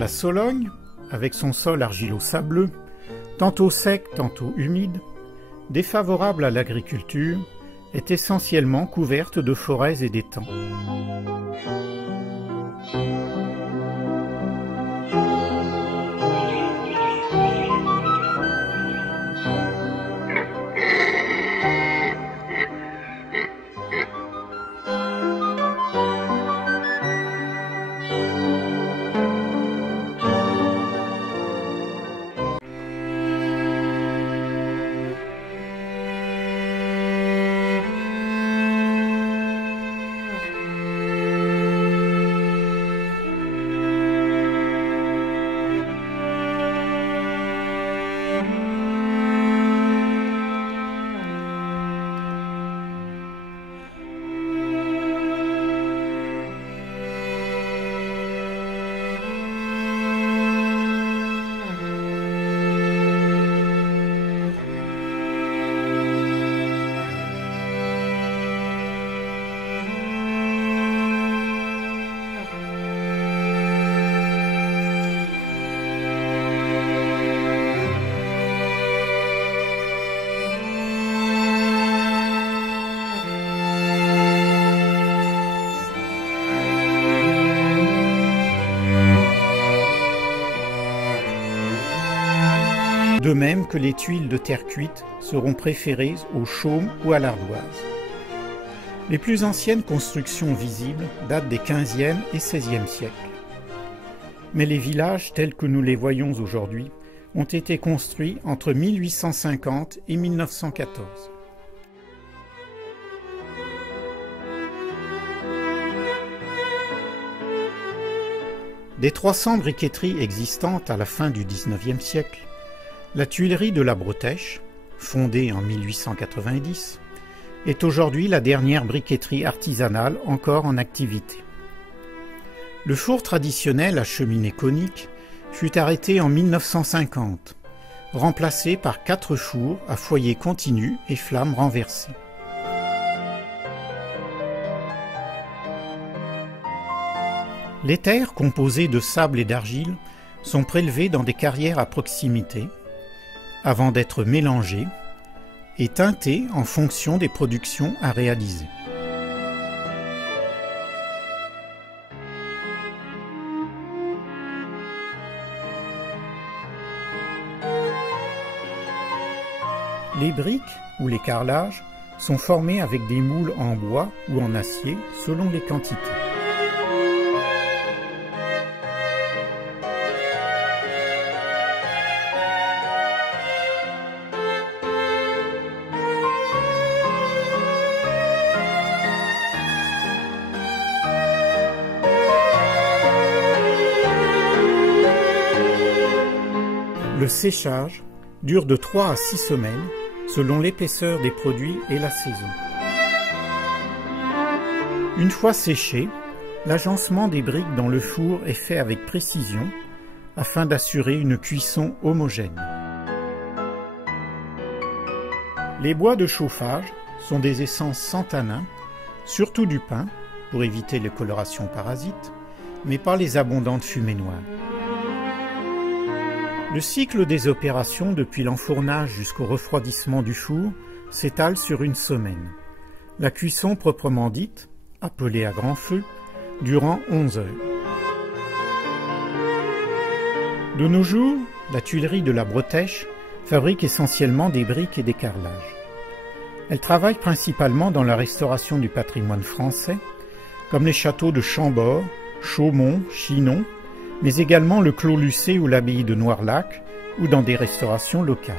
La Sologne, avec son sol argilo-sableux, tantôt sec, tantôt humide, défavorable à l'agriculture, est essentiellement couverte de forêts et d'étangs. De même que les tuiles de terre cuite seront préférées au chaume ou à l'ardoise. Les plus anciennes constructions visibles datent des XVe et XVIe siècles. Mais les villages tels que nous les voyons aujourd'hui ont été construits entre 1850 et 1914. Des 300 briqueteries existantes à la fin du XIXe siècle, la tuilerie de la Bretèche, fondée en 1890, est aujourd'hui la dernière briqueterie artisanale encore en activité. Le four traditionnel à cheminée conique fut arrêté en 1950, remplacé par 4 fours à foyer continu et flammes renversées. Les terres composées de sable et d'argile sont prélevées dans des carrières à proximité, avant d'être mélangées et teintées en fonction des productions à réaliser. Les briques ou les carrelages sont formés avec des moules en bois ou en acier selon les quantités. Le séchage dure de 3 à 6 semaines selon l'épaisseur des produits et la saison. Une fois séchées, l'agencement des briques dans le four est fait avec précision afin d'assurer une cuisson homogène. Les bois de chauffage sont des essences sans tanin, surtout du pin pour éviter les colorations parasites, mais pas les abondantes fumées noires. Le cycle des opérations depuis l'enfournage jusqu'au refroidissement du four s'étale sur une semaine. La cuisson proprement dite, appelée à grand feu, durant 11 heures. De nos jours, la tuilerie de la Bretèche fabrique essentiellement des briques et des carrelages. Elle travaille principalement dans la restauration du patrimoine français, comme les châteaux de Chambord, Chaumont, Chinon, mais également le Clos Lucé ou l'abbaye de Noirlac, ou dans des restaurations locales.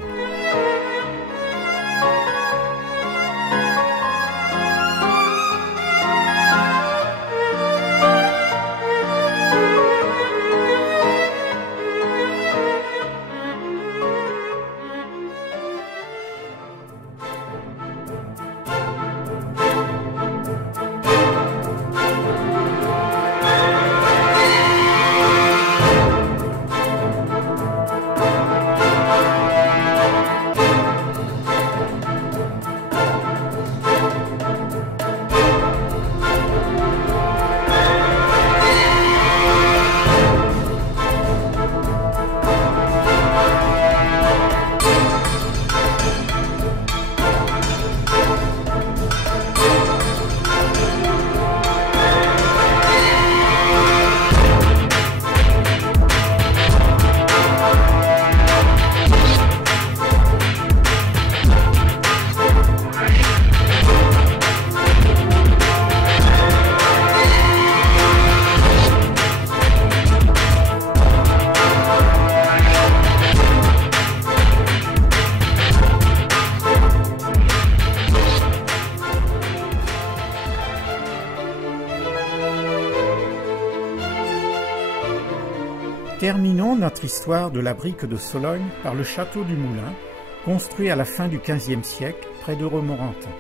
Terminons notre histoire de la brique de Sologne par le château du Moulin, construit à la fin du XVe siècle près de Romorantin.